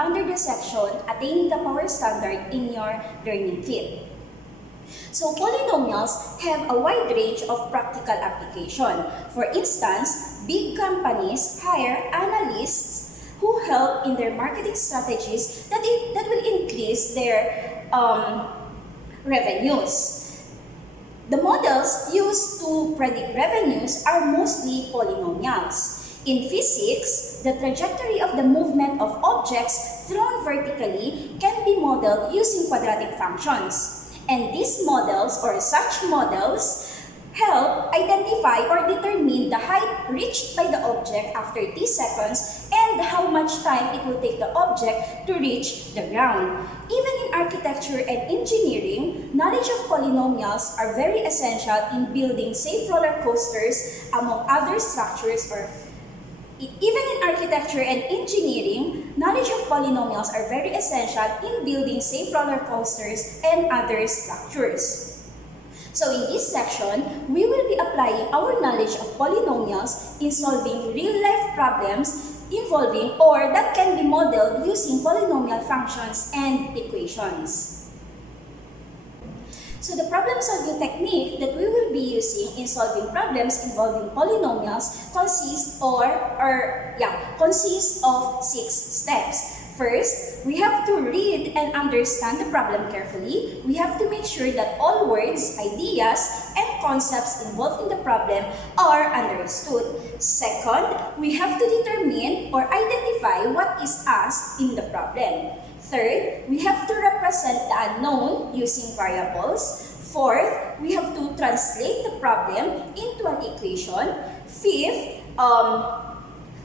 under the section Attaining the Power Standard in your learning kit. So polynomials have a wide range of practical application. For instance, big companies hire analysts who help in their marketing strategies that will increase their revenues. The models used to predict revenues are mostly polynomials. In physics, the trajectory of the movement of objects thrown vertically can be modeled using quadratic functions. And these models, or such models, help identify or determine the height reached by the object after t seconds and how much time it will take the object to reach the ground. Even in architecture and engineering, knowledge of polynomials are very essential in building safe roller coasters among other structures. Even in architecture and engineering, knowledge of polynomials are very essential in building safe roller coasters and other structures. So in this section, we will be applying our knowledge of polynomials in solving real-life problems involving or that can be modeled using polynomial functions and equations. So the problem-solving technique that we will be using in solving problems involving polynomials consists of 6 steps. First, we have to read and understand the problem carefully. We have to make sure that all words, ideas, and concepts involved in the problem are understood. Second, we have to determine or identify what is asked in the problem. Third, we have to represent the unknown using variables. Fourth, we have to translate the problem into an equation. Fifth,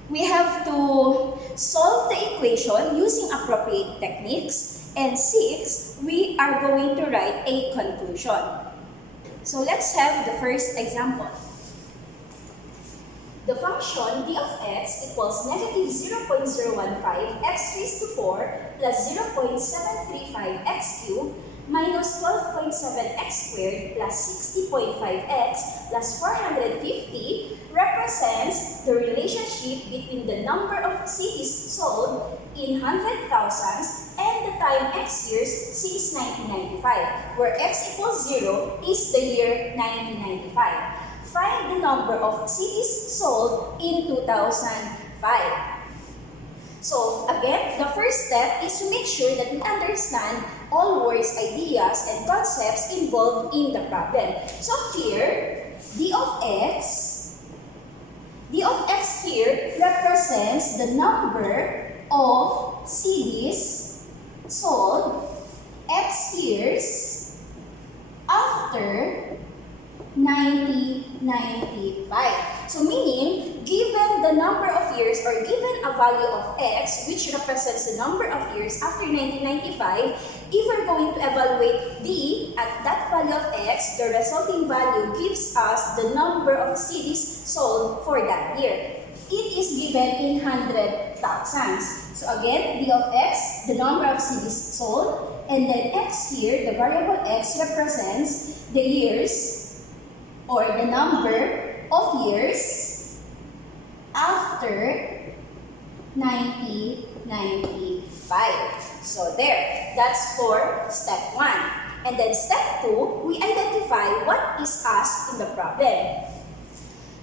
we have to solve the equation using appropriate techniques. And sixth, we are going to write a conclusion. So let's have the first example. The function d of x equals negative 0.015 x raised to 4 plus 0.735 x cubed minus 12.7 x squared plus 60.5x plus 450 represents the relationship between the number of cities sold in 100,000s and the time x years since 1995, where x equals 0 is the year 1995. Find the number of cities sold in 2005. So again, the first step is to make sure that we understand all words, ideas, and concepts involved in the problem. So here, d of x here represents the number of cities sold x years after 1995. So meaning, given the number of years or given a value of x, which represents the number of years after 1995, if we're going to evaluate d at that value of x, the resulting value gives us the number of cities sold for that year. It is given in 100,000s. So again, d of x, the number of cities sold, and then x here, the variable x represents the years or the number of years after 1995. So there, that's for step 1. And then step 2, we identify what is asked in the problem.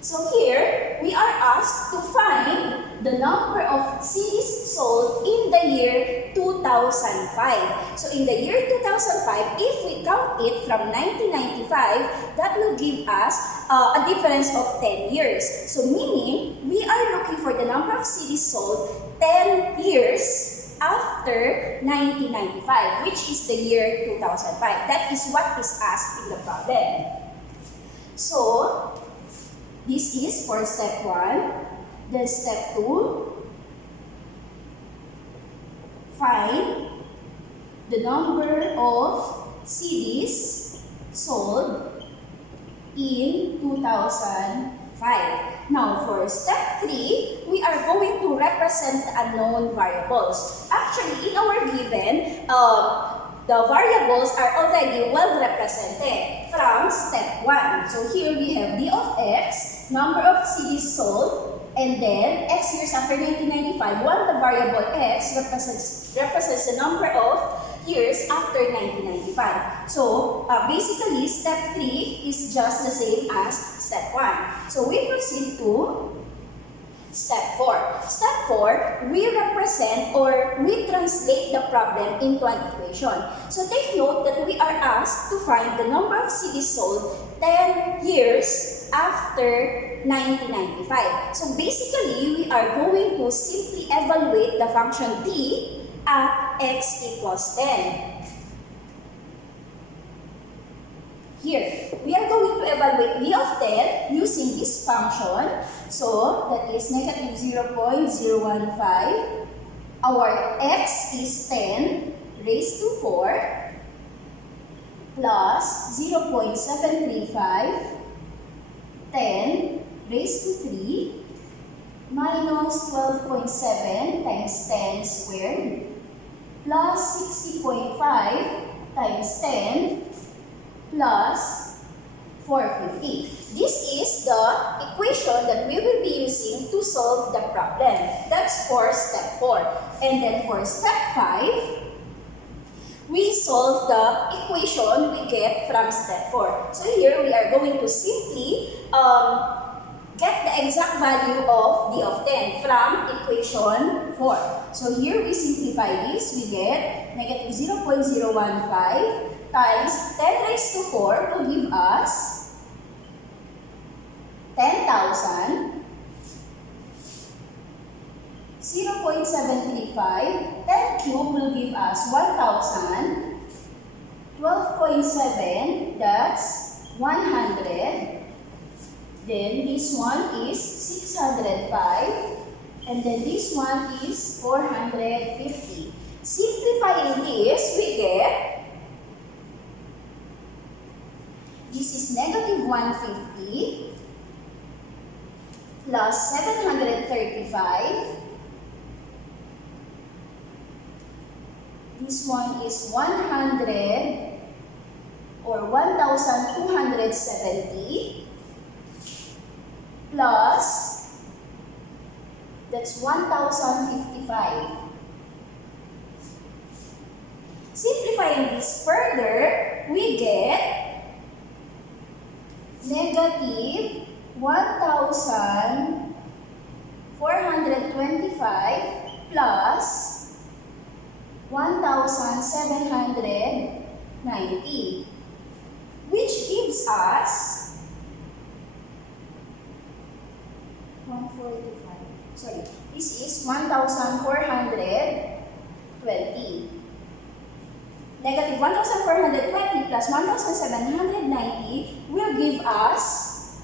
So here, we are asked to find the number of CDs sold in the year 2005. So in the year 2005, if we count it from 1995, that will give us a difference of 10 years. So meaning, we are looking for the number of CDs sold 10 years after 1995, which is the year 2005. That is what is asked in the problem. So, this is for step 1. Then step 2, find the number of CDs sold in 2005. Now, for step 3, we are going to represent unknown variables. Actually, in our given, the variables are already well represented from step 1. So here we have d of x, number of CDs sold, And then, x years after 1995, while the variable x represents the number of years after 1995. So, basically, step 3 is just the same as step 1. So, we proceed to step 4. Step 4, we represent or we translate the problem into an equation. So, take note that we are asked to find the number of CDs sold 10 years after 1995. So, basically, we are going to simply evaluate the function t at x equals 10. Here, we are going to evaluate d of 10 using this function. So, that is negative 0.015. Our x is 10 raised to 4 plus 0.735, 10 raised to 3 minus 12.7 times 10 squared plus 60.5 times 10 plus 450. This is the equation that we will be using to solve the problem. That's for step 4. And then for step 5, we solve the equation we get from step 4. So here we are going to simply get the exact value of d of 10 from equation 4. So here we simplify this, we get negative 0.015 times 10 raised to 4 will give us 10,000. 0.735, 10 cube will give us 1,000. 12.7, that's 100. Then this one is 605. And then this one is 450. Simplifying this, we get this is negative 150 plus 735. This one is 100 or 1,270 plus that's 1,055. Simplifying this further, we get negative 1,425 plus 1,790, which gives us 145. Sorry, this is 1,420. Negative 1,420 plus 1,790 will give us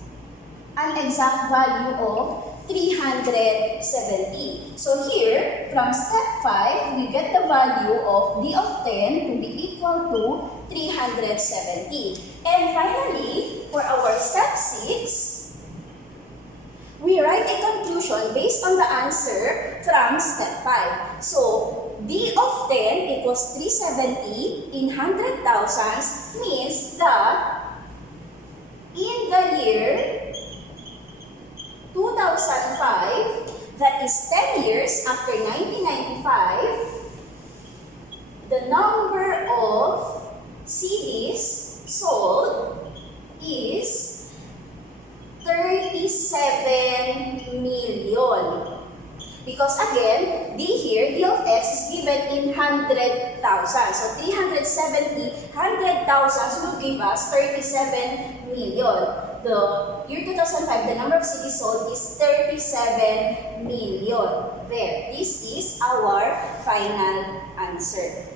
an exact value of 370. So here, from step 5, we get the value of d of 10 to be equal to 370. And finally, for our step 6, we write a conclusion based on the answer from step 5. So, d of 10 equals 370 in 100,000 means that in the year 2005, that is 10 years after 1995, the number of CDs sold is 37 million. Because again, d here, d of x is given in 100,000. So 370, 100,000 will give us 37 million. The year 2005, the number of CDs sold is 37 million. There, this is our final answer.